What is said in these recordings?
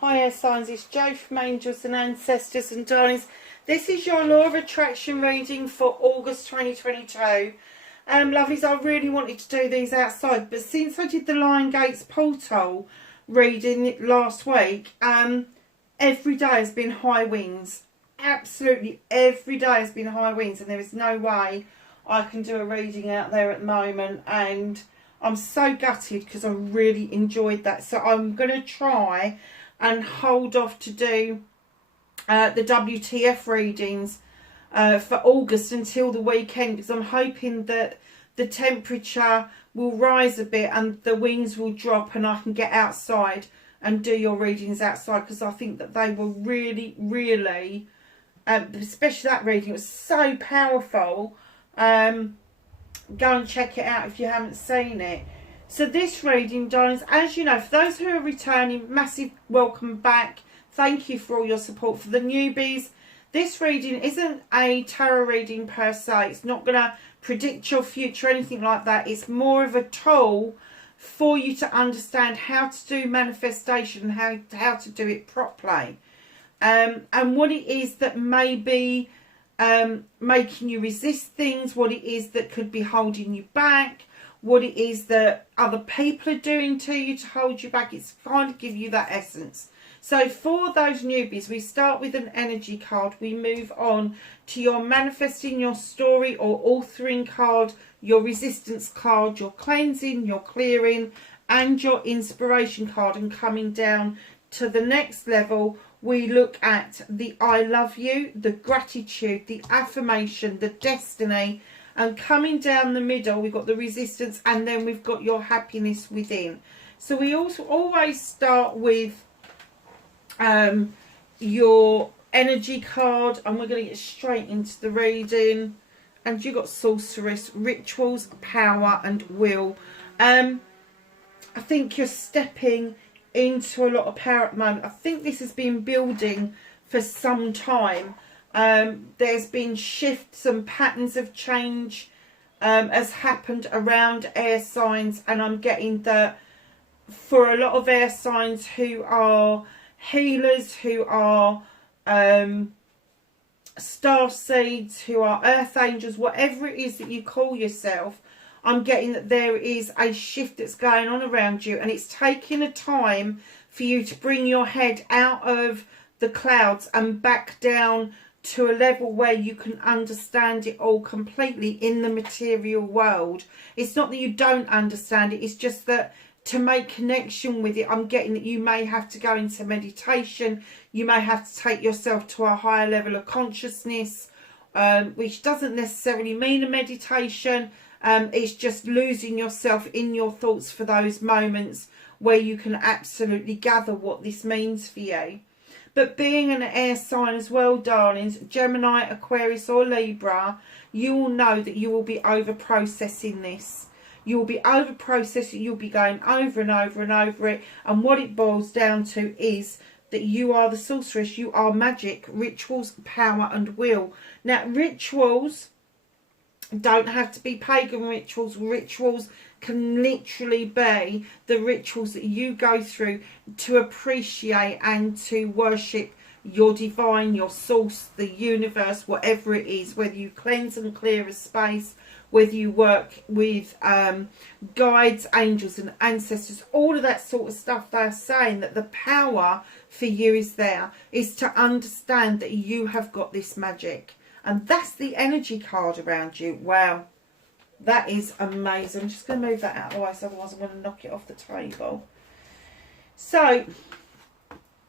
Hi air signs, it's Jo from Angels and Ancestors and Darlings. This is your Law of Attraction reading for August 2022. Lovelies, I really wanted to do these outside, but since I did the Lion Gates portal reading last week, every day has been high winds. Absolutely every day has been high winds, and there is no way I can do a reading out there at the moment, and I'm so gutted because I really enjoyed that. So I'm going to try and hold off to do the WTF readings for August until the weekend, because I'm hoping that the temperature will rise a bit and the winds will drop and I can get outside and do your readings outside, because I think that they were really especially that reading, it was so powerful. Go and check it out if you haven't seen it. So this reading, darlings, as you know, for those who are returning, massive welcome back. Thank you for all your support. For the newbies, this reading isn't a tarot reading per se. It's not going to predict your future or anything like that. It's more of a tool for you to understand how to do manifestation, how to do it properly, and what it is that may be making you resist things, what it is that could be holding you back, what it is that other people are doing to you to hold you back. It's kind of give you that essence. So for those newbies, we start with an energy card. We move on to your manifesting your story or authoring card, your resistance card, your cleansing, your clearing, and your inspiration card. And coming down to the next level, we look at the I love you, the gratitude, the affirmation, the destiny, and coming down the middle, we've got the resistance, and then we've got your happiness within. So we also always start with your energy card, and we're going to get straight into the reading. And you've got sorceress, rituals, power, and will. I think you're stepping into a lot of power at the moment. I think this has been building for some time. There's been shifts and patterns of change has happened around air signs, and I'm getting that for a lot of air signs who are healers, who are star seeds, who are earth angels, whatever it is that you call yourself, I'm getting that there is a shift that's going on around you, and it's taking a time for you to bring your head out of the clouds and back down to a level where you can understand it all completely in the material world. It's not that you don't understand it, it's just that to make connection with it, I'm getting that you may have to go into meditation, you may have to take yourself to a higher level of consciousness, which doesn't necessarily mean a meditation. It's just losing yourself in your thoughts for those moments where you can absolutely gather what this means for you. But being an air sign as well, darlings, Gemini, Aquarius or Libra, you will know that you will be over processing this. You will be over processing, you'll be going over and over and over it. And what it boils down to is that you are the sorceress, you are magic, rituals, power and will. Now, rituals don't have to be pagan rituals. Rituals can literally be the rituals that you go through to appreciate and to worship your divine, your source, the universe, whatever it is, whether you cleanse and clear a space, whether you work with guides, angels and ancestors, all of that sort of stuff. They're saying that the power for you is there, is to understand that you have got this magic. And that's the energy card around you. Wow, that is amazing. I'm just going to move that out of the way, so otherwise I'm going to knock it off the table. So,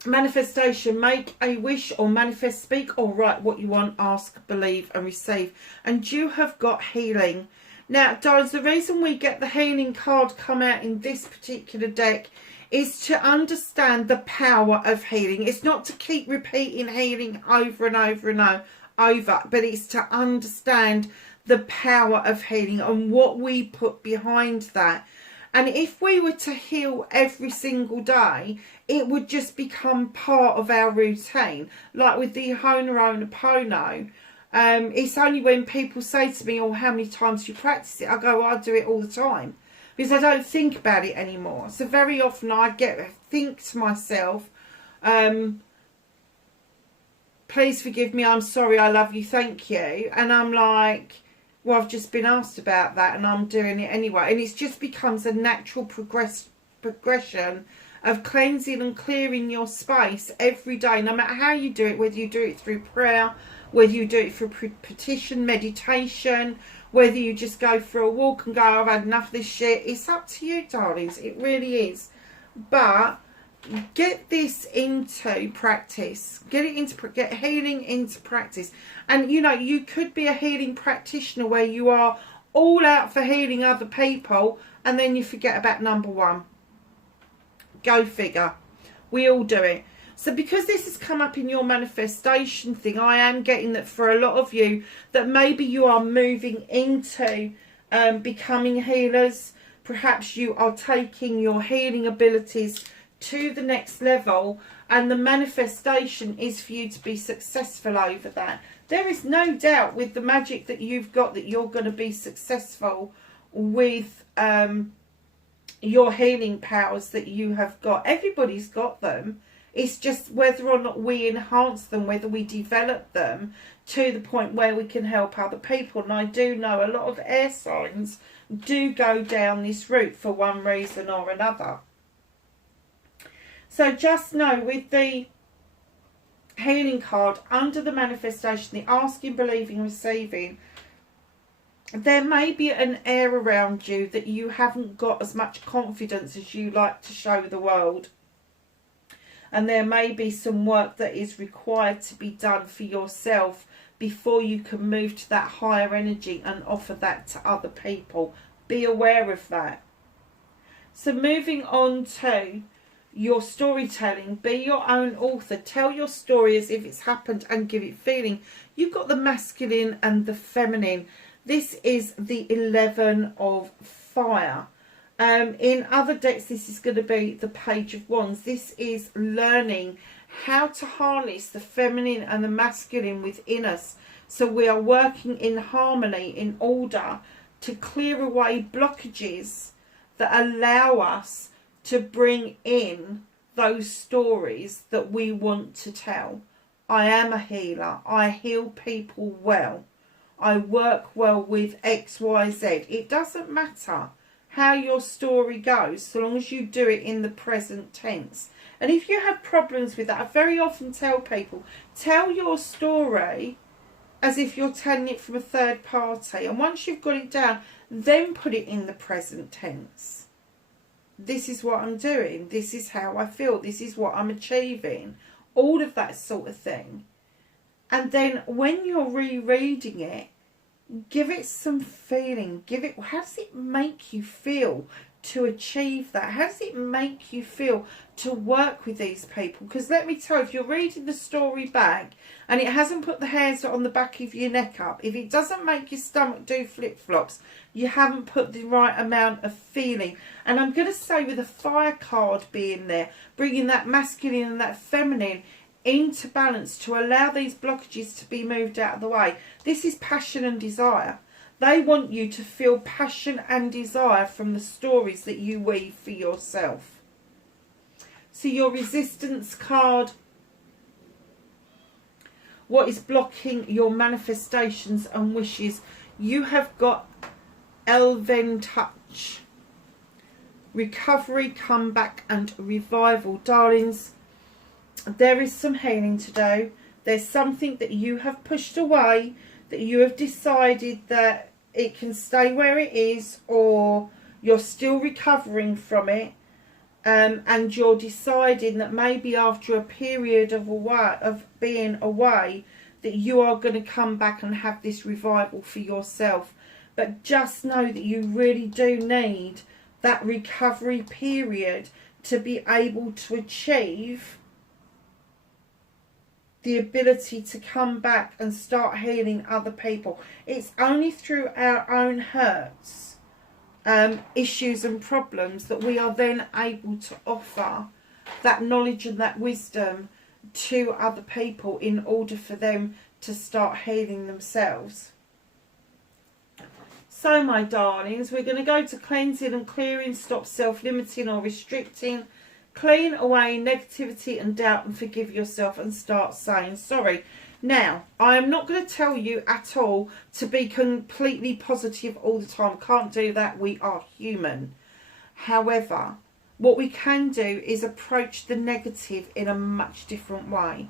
manifestation, make a wish or manifest, speak or write what you want, ask, believe and receive. And you have got healing. Now, darlings, the reason we get the healing card come out in this particular deck is to understand the power of healing. It's not to keep repeating healing over and over and over, but it's to understand the power of healing and what we put behind that. And if we were to heal every single day, it would just become part of our routine. Like with the Ho'oponopono, it's only when people say to me, oh, how many times do you practice it? I go, well, I do it all the time, because I don't think about it anymore. So very often I think to myself, please forgive me, I'm sorry, I love you, thank you. And I'm like, well, I've just been asked about that and I'm doing it anyway. And it just becomes a natural progression of cleansing and clearing your space every day, no matter how you do it, whether you do it through prayer, whether you do it through petition, meditation, whether you just go for a walk and go, I've had enough of this shit. It's up to you, darlings. It really is. But get this into practice. Get healing into practice. And, you know, you could be a healing practitioner where you are all out for healing other people and then you forget about number one. Go figure. We all do it. So because this has come up in your manifestation thing, I am getting that for a lot of you, that maybe you are moving into becoming healers. Perhaps you are taking your healing abilities to the next level, and the manifestation is for you to be successful over that. There is no doubt with the magic that you've got that you're going to be successful with your healing powers that you have got. Everybody's got them. It's just whether or not we enhance them, whether we develop them to the point where we can help other people. And I do know a lot of air signs do go down this route for one reason or another. So just know with the healing card, under the manifestation, the asking, believing, receiving, there may be an air around you that you haven't got as much confidence as you like to show the world. And there may be some work that is required to be done for yourself before you can move to that higher energy and offer that to other people. Be aware of that. So moving on to your storytelling, be your own author. Tell your story as if it's happened and give it feeling. You've got the masculine and the feminine. This is the 11 of fire. In other decks, this is going to be the Page of Wands. This is learning how to harness the feminine and the masculine within us. So we are working in harmony in order to clear away blockages that allow us to bring in those stories that we want to tell. I am a healer. I heal people well. I work well with X, Y, Z. It doesn't matter how your story goes, so long as you do it in the present tense. And if you have problems with that, I very often tell people, tell your story as if you're telling it from a third party. And once you've got it down, then put it in the present tense. This is what I'm doing. This is how I feel. This is what I'm achieving. All of that sort of thing. And then when you're rereading it, give it some feeling. How does it make you feel to achieve that? How does it make you feel to work with these people? Because let me tell you, if you're reading the story back and it hasn't put the hairs on the back of your neck up, if it doesn't make your stomach do flip-flops, you haven't put the right amount of feeling. And I'm going to say with a fire card being there, bringing that masculine and that feminine into balance to allow these blockages to be moved out of the way. This is passion and desire. They want you to feel passion and desire from the stories that you weave for yourself. So your resistance card, what is blocking your manifestations and wishes? You have got Elven Touch, recovery, comeback and revival. Darlings, there is some healing to do. There's something that you have pushed away, that you have decided that it can stay where it is, or you're still recovering from it, and you're deciding that maybe after a period of being away that you are going to come back and have this revival for yourself. But just know that you really do need that recovery period to be able to achieve the ability to come back and start healing other people. It's only through our own hurts, issues and problems that we are then able to offer that knowledge and that wisdom to other people in order for them to start healing themselves. So my darlings, we're going to go to cleansing and clearing, stop self-limiting or restricting, Clean away negativity and doubt and forgive yourself and start saying sorry. Now, I am not going to tell you at all to be completely positive all the time. Can't do that. We are human. However, what we can do is approach the negative in a much different way.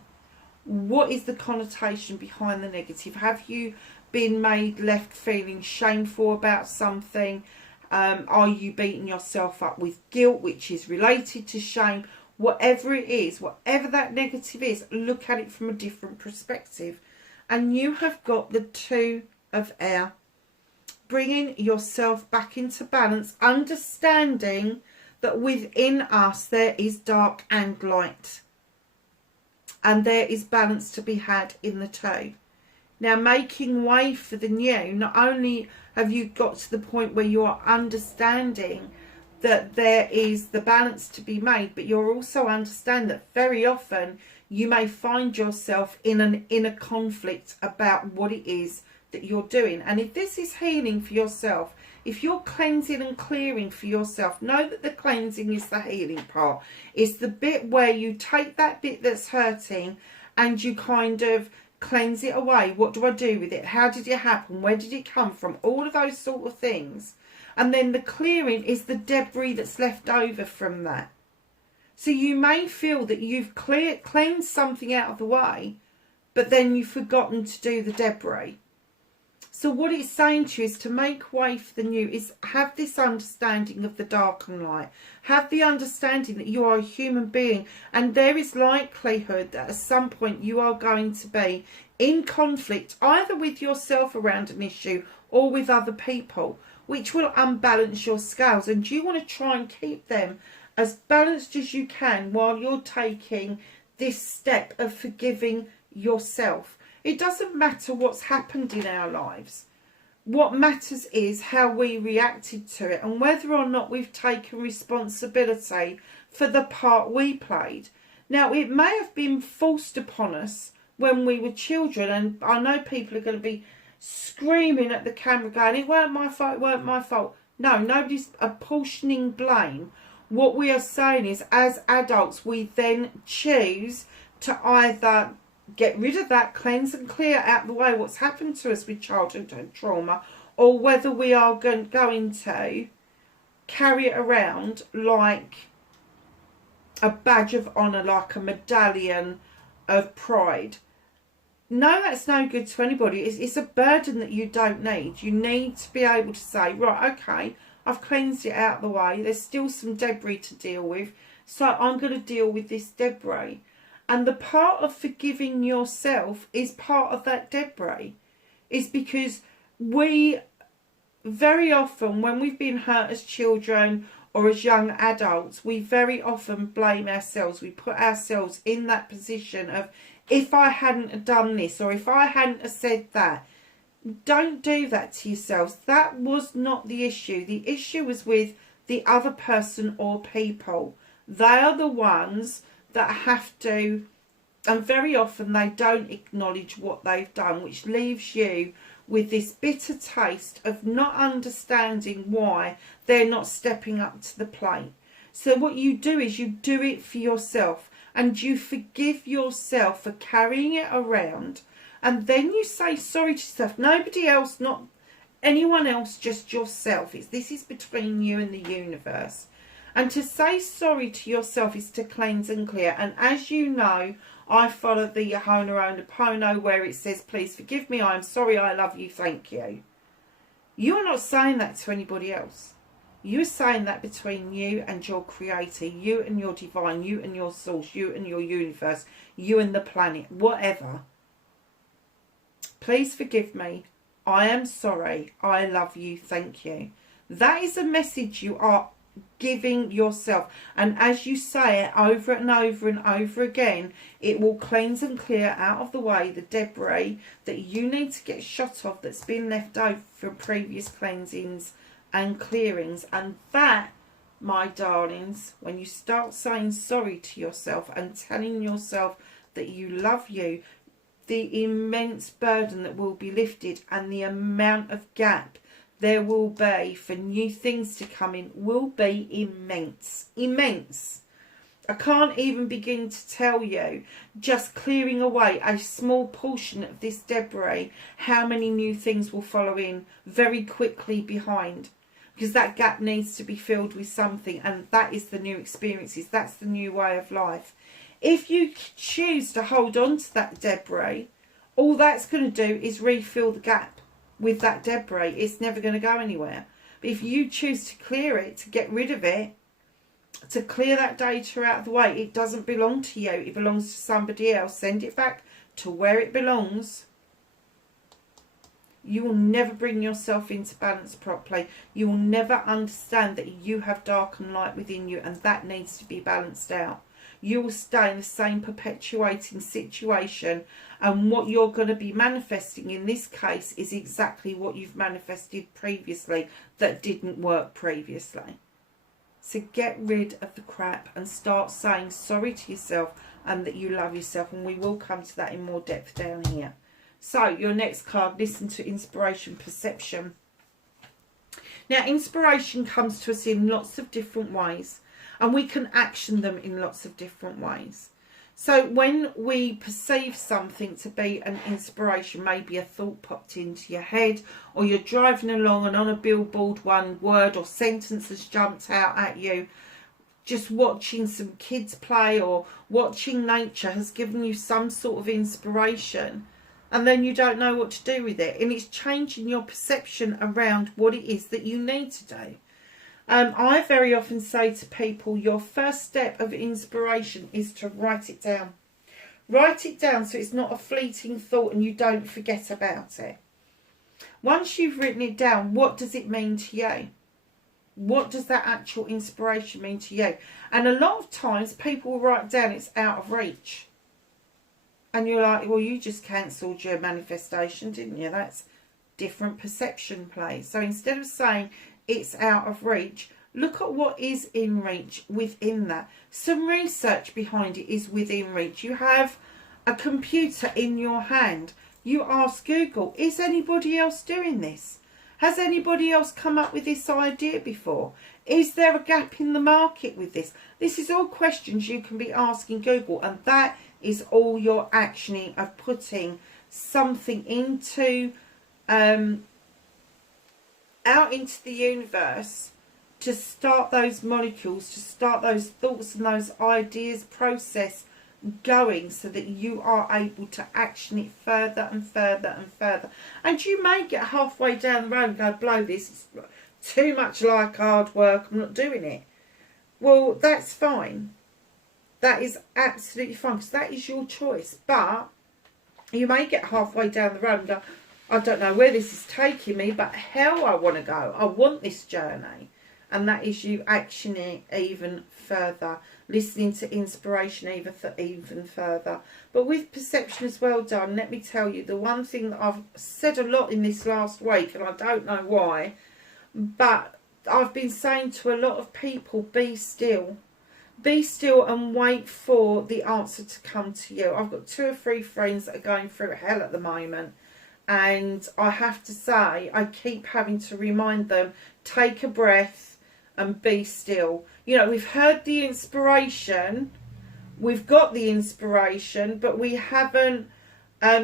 What is the connotation behind the negative? Have you been left feeling shameful about something? Are you beating yourself up with guilt, which is related to shame? Whatever it is, whatever that negative is, look at it from a different perspective. And you have got the Two of Air. Bringing yourself back into balance, understanding that within us there is dark and light. And there is balance to be had in the two. Now, making way for the new, not only have you got to the point where you are understanding that there is the balance to be made, but you're also understand that very often you may find yourself in an inner conflict about what it is that you're doing. And if this is healing for yourself, if you're cleansing and clearing for yourself, know that the cleansing is the healing part. It's the bit where you take that bit that's hurting and you kind of cleanse it away. What do I do with it? How did it happen? Where did it come from? All of those sort of things. And then the clearing is the debris that's left over from that. So you may feel that you've cleansed something out of the way, but then you've forgotten to do the debris. So what it's saying to you is to make way for the new, is have this understanding of the dark and light. Have the understanding that you are a human being, and there is likelihood that at some point you are going to be in conflict either with yourself around an issue or with other people, which will unbalance your scales. And you want to try and keep them as balanced as you can while you're taking this step of forgiving yourself. It doesn't matter what's happened in our lives. What matters is how we reacted to it and whether or not we've taken responsibility for the part we played. Now, it may have been forced upon us when we were children, and I know people are going to be screaming at the camera going, it weren't my fault, it weren't my fault. No, nobody's apportioning blame. What we are saying is, as adults, we then choose to either get rid of that, cleanse and clear out the way what's happened to us with childhood trauma, or whether we are going to carry it around like a badge of honour, like a medallion of pride. No, that's no good to anybody. It's a burden that you don't need. You need to be able to say, right, okay, I've cleansed it out of the way. There's still some debris to deal with, so I'm going to deal with this debris. And the part of forgiving yourself is part of that debris. Is because we very often, when we've been hurt as children or as young adults, we very often blame ourselves. We put ourselves in that position of, if I hadn't done this or if I hadn't said that. Don't do that to yourselves. That was not the issue. The issue was with the other person or people. They are the ones that have to, and very often they don't acknowledge what they've done, which leaves you with this bitter taste of not understanding why they're not stepping up to the plate. So what you do is you do it for yourself, and you forgive yourself for carrying it around, and then you say sorry to yourself. Nobody else, not anyone else, just yourself. This is between you and the universe. And to say sorry to yourself is to cleanse and clear. And as you know, I follow the Ho'oponopono, where it says, please forgive me, I am sorry, I love you, thank you. You're not saying that to anybody else. You're saying that between you and your creator, you and your divine, you and your source, you and your universe, you and the planet, whatever. Please forgive me, I am sorry, I love you, thank you. That is a message you are giving yourself, and as you say it over and over and over again, it will cleanse and clear out of the way the debris that you need to get shot of that's been left over from previous cleansings and clearings. And that, my darlings, when you start saying sorry to yourself and telling yourself that you love you, the immense burden that will be lifted and the amount of gap there will be for new things to come in will be immense. Immense. I can't even begin to tell you, just clearing away a small portion of this debris, how many new things will follow in very quickly behind. Because that gap needs to be filled with something, and that is the new experiences. That's the new way of life. If you choose to hold on to that debris, all that's going to do is refill the gap with that debris. It's never going to go anywhere. But if you choose to clear it, to get rid of it, to clear that data out of the way, it doesn't belong to you. It belongs to somebody else. Send it back to where it belongs. You will never bring yourself into balance properly. You will never understand that you have dark and light within you, and that needs to be balanced out. You will stay in the same perpetuating situation, and what you're going to be manifesting in this case is exactly what you've manifested previously that didn't work previously. So get rid of the crap and start saying sorry to yourself and that you love yourself, and we will come to that in more depth down here. So your next card, listen to inspiration, perception. Now inspiration comes to us in lots of different ways, and we can action them in lots of different ways. So when we perceive something to be an inspiration, maybe a thought popped into your head, or you're driving along and on a billboard one word or sentence has jumped out at you, just watching some kids play or watching nature has given you some sort of inspiration, and then you don't know what to do with it, and it's changing your perception around what it is that you need to do. I very often say to people, your first step of inspiration is to write it down. Write it down so it's not a fleeting thought and you don't forget about it. Once you've written it down, what does it mean to you? What does that actual inspiration mean to you? And a lot of times people will write down it's out of reach. And you're like, well, you just cancelled your manifestation, didn't you? That's different perception play. So instead of saying it's out of reach, look at what is in reach within that. Some research behind it is within reach. You have a computer in your hand. You ask Google, is anybody else doing this? Has anybody else come up with this idea before? Is there a gap in the market with this? This is all questions you can be asking Google, and that is all your actioning of putting something into out into the universe to start those molecules, to start those thoughts and those ideas process going, so that you are able to action it further and further and further. And you may get halfway down the road and go, blow this, it's too much like hard work, I'm not doing it. Well, that's fine. That is absolutely fine, because that is your choice. But you may get halfway down the road and go, I don't know where this is taking me, but hell, I want to go. I want this journey. And that is you actioning even further, listening to inspiration even further. But with perception as well done, let me tell you, the one thing that I've said a lot in this last week, and I don't know why, but I've been saying to a lot of people, be still. Be still and wait for the answer to come to you. I've got 2 or 3 friends that are going through hell at the moment. And I have to say, I keep having to remind them, take a breath and be still. You know, we've heard the inspiration, we've got the inspiration, but we haven't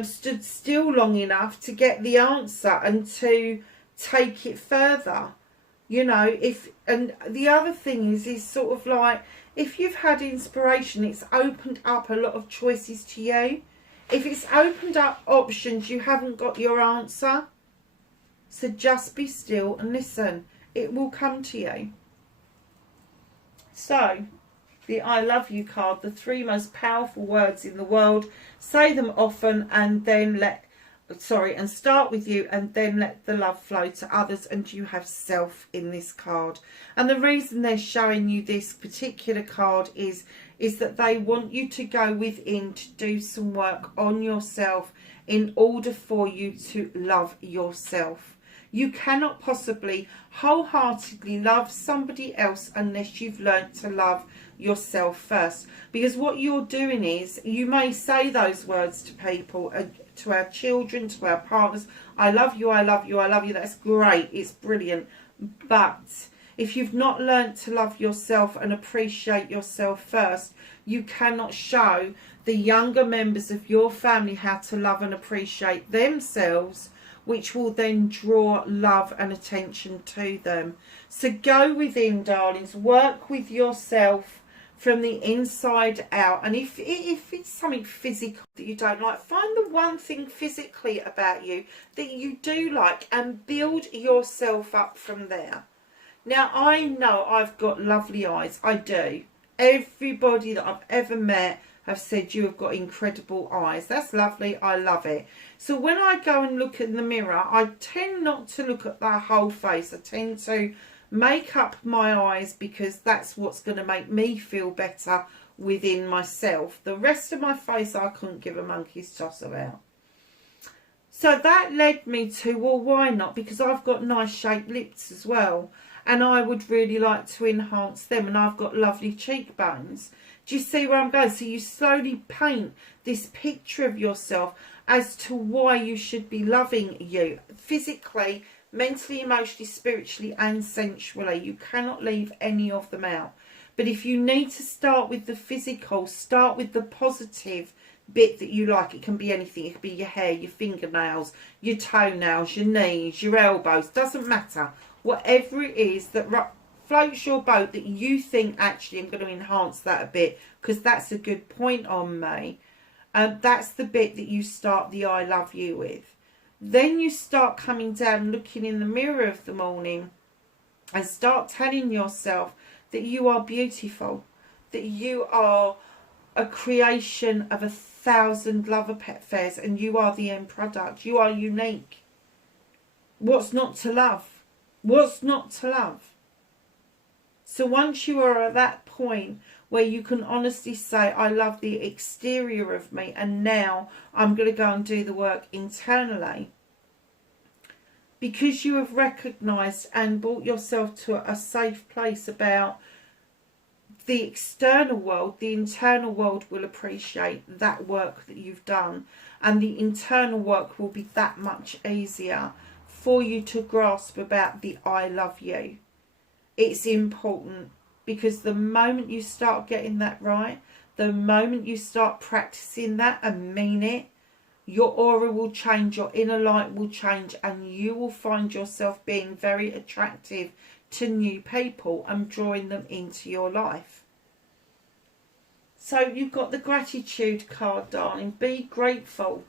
stood still long enough to get the answer and to take it further. You know, and the other thing is sort of like, if you've had inspiration, it's opened up a lot of choices to you. If it's opened up options, you haven't got your answer. So just be still and listen. It will come to you. So, the I love you card, the 3 most powerful words in the world. Say them often and then and start with you, and then let the love flow to others, and you have self in this card. And the reason they're showing you this particular card is that they want you to go within to do some work on yourself in order for you to love yourself. You cannot possibly wholeheartedly love somebody else unless you've learnt to love yourself first. Because what you're doing is, you may say those words to people, to our children, to our partners, I love you, I love you, I love you. That's great, it's brilliant. But If you've not learnt to love yourself and appreciate yourself first, you cannot show the younger members of your family how to love and appreciate themselves, which will then draw love and attention to them. So go within, darlings. Work with yourself from the inside out. And if it's something physical that you don't like, find the one thing physically about you that you do like and build yourself up from there. Now, I know I've got lovely eyes. I do. Everybody that I've ever met have said you have got incredible eyes. That's lovely. I love it. So when I go and look in the mirror, I tend not to look at the whole face. I tend to make up my eyes because that's what's going to make me feel better within myself. The rest of my face I couldn't give a monkey's toss about. So that led me to, well, why not? Because I've got nice shaped lips as well, and I would really like to enhance them, and I've got lovely cheekbones. Do you see where I'm going? So you slowly paint this picture of yourself as to why you should be loving you physically, mentally, emotionally, spiritually and sensually. You cannot leave any of them out. But if you need to start with the physical, start with the positive bit that you like. It can be anything. It could be your hair, your fingernails, your toenails, your knees, your elbows. Doesn't matter. Whatever it is that floats your boat that you think, actually, I'm going to enhance that a bit because that's a good point on me. That's the bit that you start the I love you with. Then you start coming down, looking in the mirror of the morning and start telling yourself that you are beautiful, that you are a creation of 1,000 love affairs and you are the end product. You are unique. What's not to love? What's not to love? So once you are at that point where you can honestly say, I love the exterior of me, and now I'm going to go and do the work internally, because you have recognised and brought yourself to a safe place about the external world, the internal world will appreciate that work that you've done, and the internal work will be that much easier for you to grasp about the I love you. It's important, because the moment you start getting that right, the moment you start practicing that and mean it, your aura will change, your inner light will change, and you will find yourself being very attractive to new people and drawing them into your life. So you've got the gratitude card, darling. Be grateful.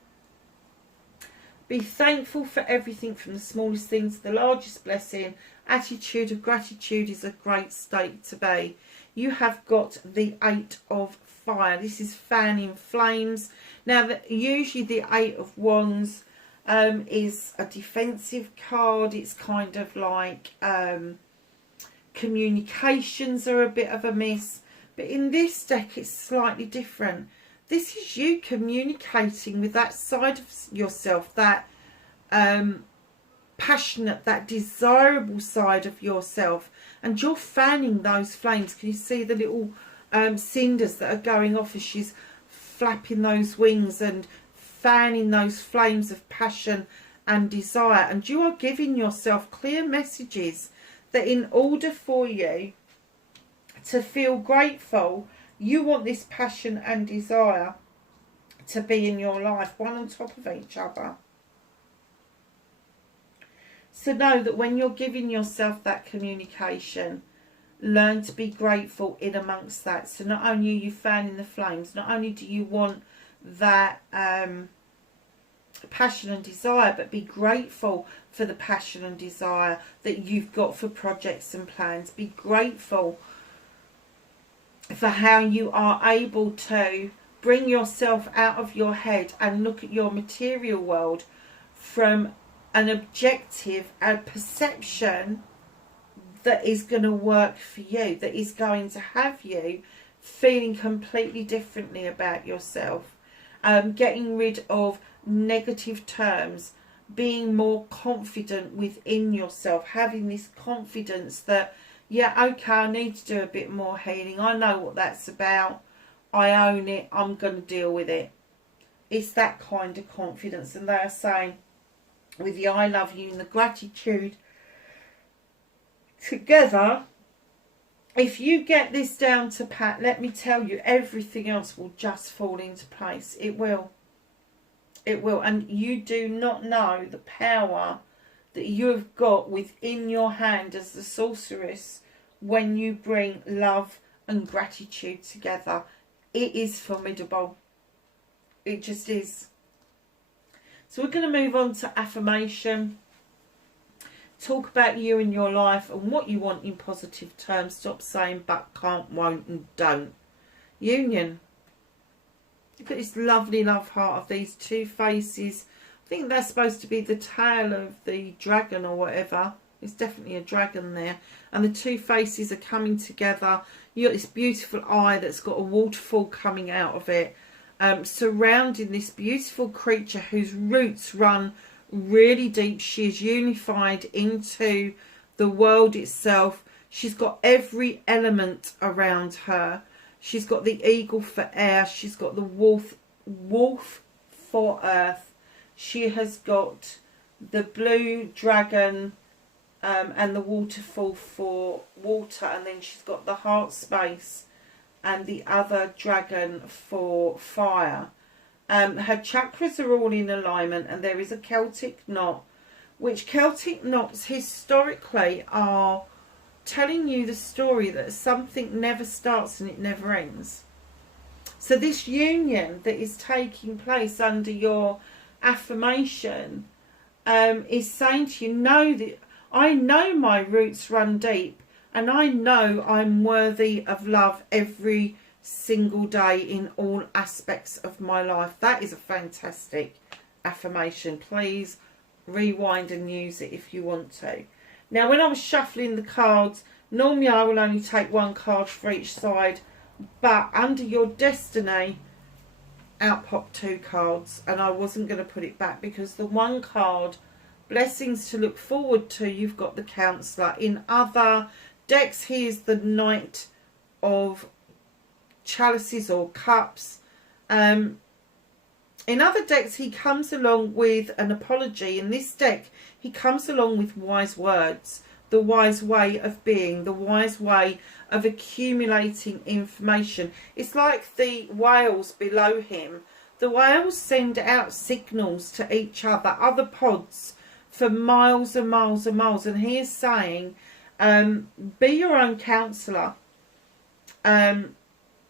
Be thankful for everything, from the smallest things to the largest blessing. Attitude of gratitude is a great state to be. You have got the 8 of Fire. This is fanning flames. Now, usually the 8 of Wands is a defensive card. It's kind of like communications are a bit of a miss. But in this deck, it's slightly different. This is you communicating with that side of yourself, that passionate, that desirable side of yourself, and you're fanning those flames. Can you see the little cinders that are going off as she's flapping those wings and fanning those flames of passion and desire? And you are giving yourself clear messages that in order for you to feel grateful, you want this passion and desire to be in your life, one on top of each other. So know that when you're giving yourself that communication, learn to be grateful in amongst that. So not only are you fanning the flames, not only do you want that passion and desire, but be grateful for the passion and desire that you've got for projects and plans. Be grateful for how you are able to bring yourself out of your head and look at your material world from an objective and perception that is going to work for you, that is going to have you feeling completely differently about yourself, getting rid of negative terms, being more confident within yourself, having this confidence that, yeah, okay, I need to do a bit more healing. I know what that's about. I own it. I'm going to deal with it. It's that kind of confidence. And they are saying, with the I love you and the gratitude, together, if you get this down to pat, let me tell you, everything else will just fall into place. It will. It will. And you do not know the power that you have got within your hand as the sorceress when you bring love and gratitude together. It is formidable. It just is. So we're going to move on to affirmation. Talk about you and your life and what you want in positive terms. Stop saying but, can't, won't and don't. Union. Look at this lovely love heart of these two faces. I think that's supposed to be the tail of the dragon or whatever. It's definitely a dragon there. And the two faces are coming together. You got this beautiful eye that's got a waterfall coming out of it. Surrounding this beautiful creature whose roots run really deep. She is unified into the world itself. She's got every element around her. She's got the eagle for air. She's got the wolf for earth. She has got the blue dragon and the waterfall for water. And then she's got the heart space and the other dragon for fire. Her chakras are all in alignment, and there is a Celtic knot, which Celtic knots historically are telling you the story that something never starts and it never ends. So this union that is taking place under your affirmation is saying to you, know that I know my roots run deep, and I know I'm worthy of love every single day in all aspects of my life. That is a fantastic affirmation. Please rewind and use it if you want to. Now, when I was shuffling the cards, normally I will only take one card for each side, but under your destiny, out popped two cards, and I wasn't going to put it back because the one card, blessings to look forward to, you've got the Counselor. In other decks, he is the Knight of Chalices or Cups. In other decks, he comes along with an apology. In this deck, he comes along with wise words, the wise way of being, the wise way of accumulating information. It's like the whales below him. The whales send out signals to each other pods, for miles and miles and miles. And he is saying, be your own counsellor.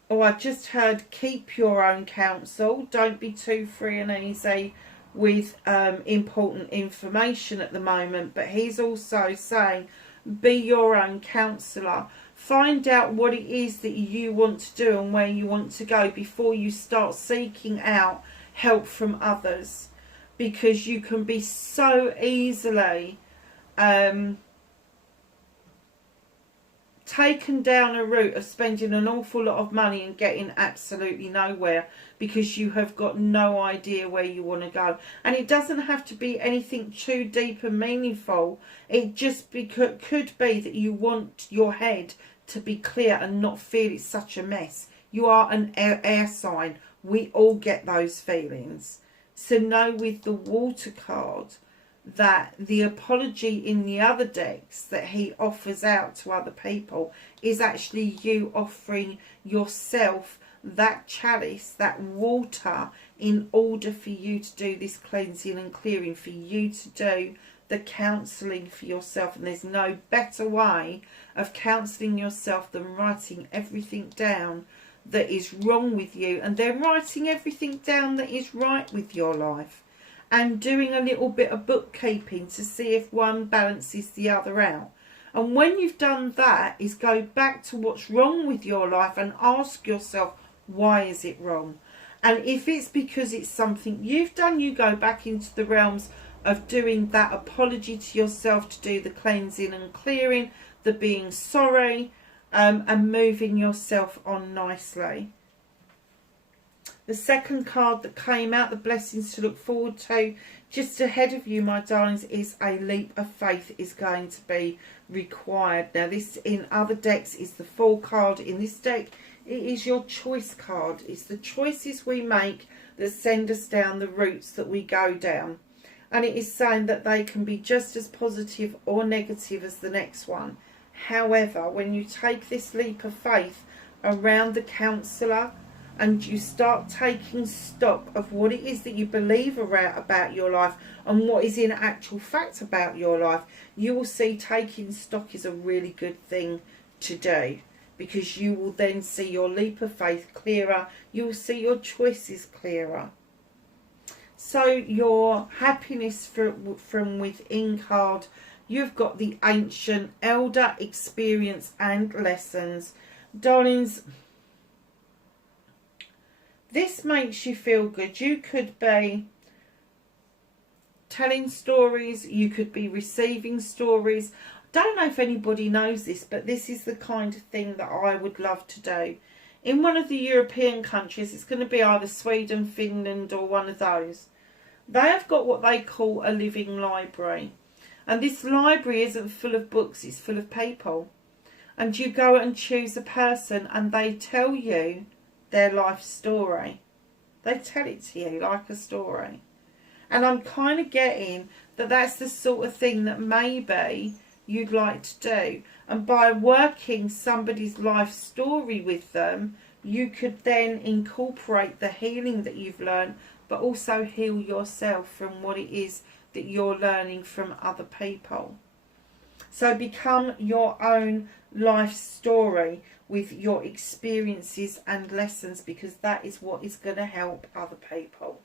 I just heard, keep your own counsel. Don't be too free and easy with important information at the moment. But he's also saying, be your own counsellor. Find out what it is that you want to do and where you want to go before you start seeking out help from others. Because you can be so easily taken down a route of spending an awful lot of money and getting absolutely nowhere because you have got no idea where you want to go. And it doesn't have to be anything too deep and meaningful. It just could be that you want your head to be clear and not feel it's such a mess. You are an air sign. We all get those feelings. So know with the water card that the apology in the other decks that he offers out to other people is actually you offering yourself that chalice, that water, in order for you to do this cleansing and clearing, for you to do the counselling for yourself. And there's no better way of counselling yourself than writing everything down that is wrong with you, and then writing everything down that is right with your life, and doing a little bit of bookkeeping to see if one balances the other out. And when you've done that, is go back to what's wrong with your life and ask yourself, why is it wrong? And if it's because it's something you've done, you go back into the realms of doing that apology to yourself to do the cleansing and clearing, the being sorry, and moving yourself on nicely. The second card that came out, the blessings to look forward to, just ahead of you, my darlings, is a leap of faith is going to be required. Now, this in other decks is the Fool card. In this deck, it is your choice card. It's the choices we make that send us down the routes that we go down. And it is saying that they can be just as positive or negative as the next one. However, when you take this leap of faith around the counsellor and you start taking stock of what it is that you believe about your life and what is in actual fact about your life, you will see taking stock is a really good thing to do, because you will then see your leap of faith clearer, you will see your choices clearer. So your happiness from within card, you've got the ancient, elder, experience and lessons. Darlings, this makes you feel good. You could be telling stories, you could be receiving stories. I don't know if anybody knows this, but this is the kind of thing that I would love to do. In one of the European countries, it's going to be either Sweden, Finland or one of those. They have got what they call a living library. And this library isn't full of books, it's full of people. And you go and choose a person and they tell you their life story. They tell it to you like a story. And I'm kind of getting that that's the sort of thing that maybe you'd like to do. And by working somebody's life story with them, you could then incorporate the healing that you've learned, but also heal yourself from what it is that you're learning from other people. So become your own life story with your experiences and lessons, because that is what is going to help other people.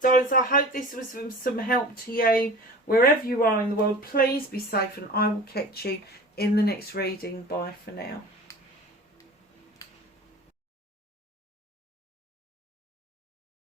Darlings, I hope this was some help to you. Wherever you are in the world, please be safe, and I will catch you in the next reading. Bye for now.